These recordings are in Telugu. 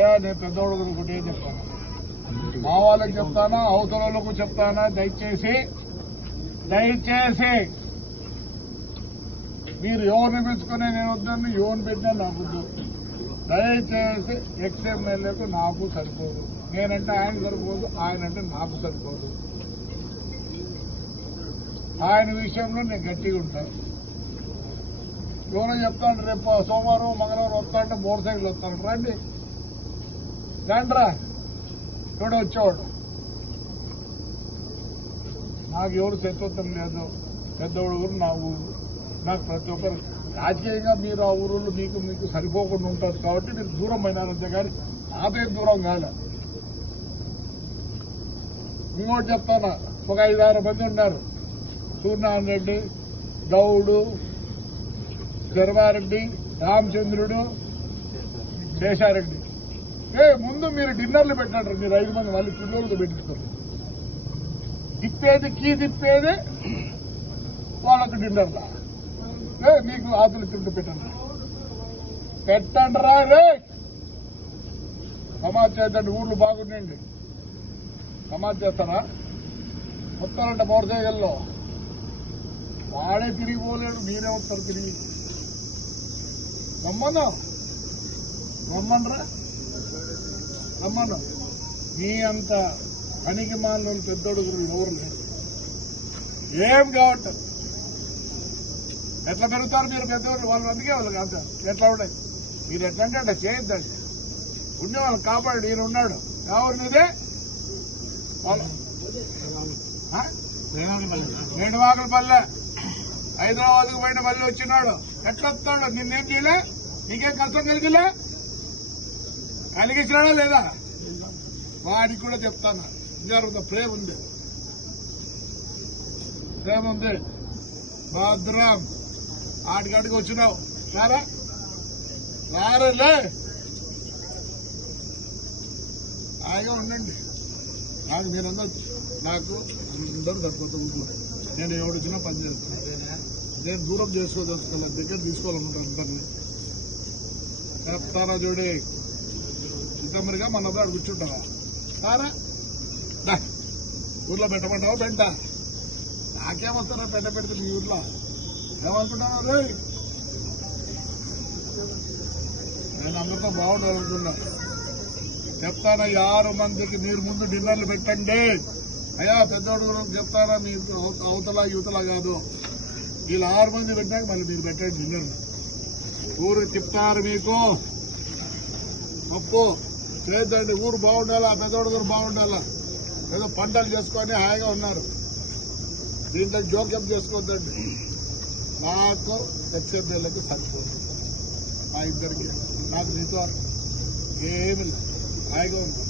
అయ్యా నేను పెద్దోడు ఒకటే చెప్తాను, మా వాళ్ళకి చెప్తానా అవతల వాళ్ళకు చెప్తానా, దయచేసి మీరు ఎవరిని పెంచుకునే నేను వద్దని, ఎవరిని పెట్టినా నాకు వద్దు. దయచేసి ఎక్స్ఎమ్మెల్యేకు నాకు సరిపోదు, నేనంటే ఆయన సరిపోదు, ఆయనంటే నాకు సరిపోదు. ఆయన విషయంలో నేను గట్టిగా ఉంటాను. ఎవరో చెప్తాను రేపు సోమవారం మంగళవారం వస్తాంటే మోటార్ సైకిల్ వస్తాను, రండి రా ఎవడో వచ్చేవాడు. నాకు ఎవరు శత్రుత్వం లేదు, పెద్దవాడు ఊరు నా ఊరు, నాకు ప్రతి ఒక్కరు రాజకీయంగా మీరు ఆ ఊరులో మీకు సరిపోకుండా ఉంటారు కాబట్టి మీరు దూరం అయినారంతే కానీ నా పేరు దూరం కాలే. ఇంకోటి చెప్తానా, ఒక 5-6 మంది ఉన్నారు, సూర్యనారాయణ రెడ్డి, గౌడు, శర్వారెడ్డి, రామచంద్రుడు, శేషారెడ్డి. ముందు మీరు డిన్నర్లు పెట్టండి, మీరు 5 మంది మళ్ళీ పిల్లలతో పెట్టిస్తారు. తిప్పేది వాళ్ళకు డిన్నర్లా మీకు ఆతులు తింటూ పెట్టండి రా రే. సమాజ్ చేద్దండి, ఊర్లు బాగుండండి. సమాజ్ చేస్తారా మొత్తాలంటే మోటార్ సైకిల్లో వాడే తిరిగిపోలేడు, మీరే వస్తారు తిరిగి. రమ్మను మీ అంత పనికి మాలిన పెద్దోడు ఎవరు లేరు. ఏం కావట్లేదు. ఎట్లా పెరుగుతారు మీరు పెద్దవాళ్ళు, వాళ్ళు అందుకే వాళ్ళు కాదు ఎట్లా ఉన్నాయి. మీరు ఎట్లంటే అట్లా చేయొద్దండి, ఉండేవాళ్ళు కాపాడు. ఈయన ఉన్నాడు, ఎవరు మీదే వేణువాకలపల్లె, హైదరాబాద్కు పోయిన మళ్ళీ వచ్చినాడు. ఎట్లా వస్తాడు, నిన్నేం చేయలే, నీకేం కష్టం కలిగించినాడా లేదా? వాడికి కూడా చెప్తాను, జరుగుతుంది. ప్రేమ ఉంది భద్రం. ఆడికాడికి వచ్చినావు రారేలే, హాయిగా ఉండండి. నాకు మీరందరూ అందరూ సరిపోతుంది. నేను ఎవడొచ్చినా పని చేస్తాను. నేను దూరం చేసుకోదలుచుకోవాలి, దగ్గర తీసుకోవాలనుకుంటాను అందరినీ. చెప్తారా చూడి, చిత్తమరిగా మన అబ్బాయి కూర్చుంటావా? ఊర్లో పెట్టమంటావా? పెంట నాకేమొస్తారా పెంట పెడితే మీ ఊర్లో ఏమనుకుంటావు రే? నేను అందరితో బాగుండాలనుకున్నా. చెప్తానా 6 మందికి మీరు ముందు డిన్నర్లు పెట్టండి. అయ్యా పెద్దోడు చెప్తారా, మీరు అవతల యువతల కాదు, వీళ్ళు 6 మంది పెట్టాక మళ్ళీ మీరు పెట్టండి డిన్నర్లు. ఊరు చెప్తారు మీకు గొప్ప చేద్దండి. ఊరు బాగుండాలా, పెద్దోడు గారు బాగుండాలా. ఏదో పంటలు చేసుకొని హాయిగా ఉన్నారు, దీంట్లో జోక్యం చేసుకోవద్దండి. నాకు ఎక్స్ఎమ్మెల్యేలకు సరిపోదు, మా ఇద్దరికి. నాకు మీతో ఏమి లేదు, హాయిగా ఉంటాను.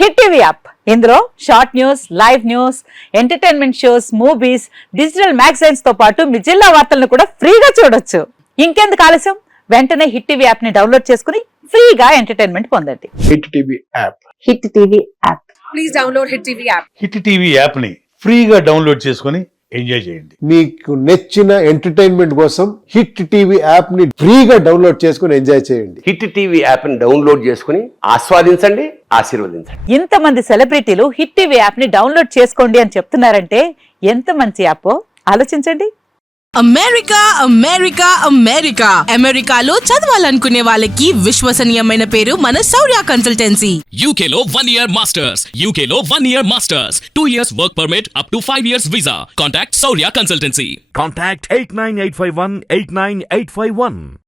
హిట్ టీవీ యాప్, ఇందులో short news, live news, entertainment shows, movies, digital magazines తో పాటు మీ జిల్లా వార్తలను కూడా ఫ్రీగా చూడొచ్చు. ఇంకెందుకు ఆలస్యం, వెంటనే హిట్ టీవీ యాప్ ని డౌన్లోడ్ చేసుకుని ఫ్రీగా ఎంటర్టైన్మెంట్ పొందండి. Hit TV app. Hit TV app. Please download hit TV app. Hit TV app ని ఫ్రీగా డౌన్లోడ్ చేసుకుని ఎంజాయ్ చేయండి. మీకు నచ్చిన ఎంటర్టైన్మెంట్ కోసం హిట్ టీవీ యాప్ ని ఫ్రీగా డౌన్లోడ్ చేసుకుని ఎంజాయ్ చేయండి. హిట్ టీవీ యాప్ ని డౌన్లోడ్ చేసుకుని ఆస్వాదించండి, ఆశీర్వదించండి. ఇంతమంది సెలబ్రిటీలు హిట్ టీవీ యాప్ ని డౌన్లోడ్ చేసుకోండి అని చెప్తున్నారంటే ఎంత మంచి యాప్ ఆలోచించండి. అమెరికాలో చదవాలనుకునే వాళ్ళకి విశ్వసనీయమైన పేరు మన శౌర్య కన్సల్టెన్సీ. UK లో 1 year masters, UK లో 1 year masters, 2 years work permit up to 5 years visa. Contact Saurya Consultancy. Contact 89851 89851.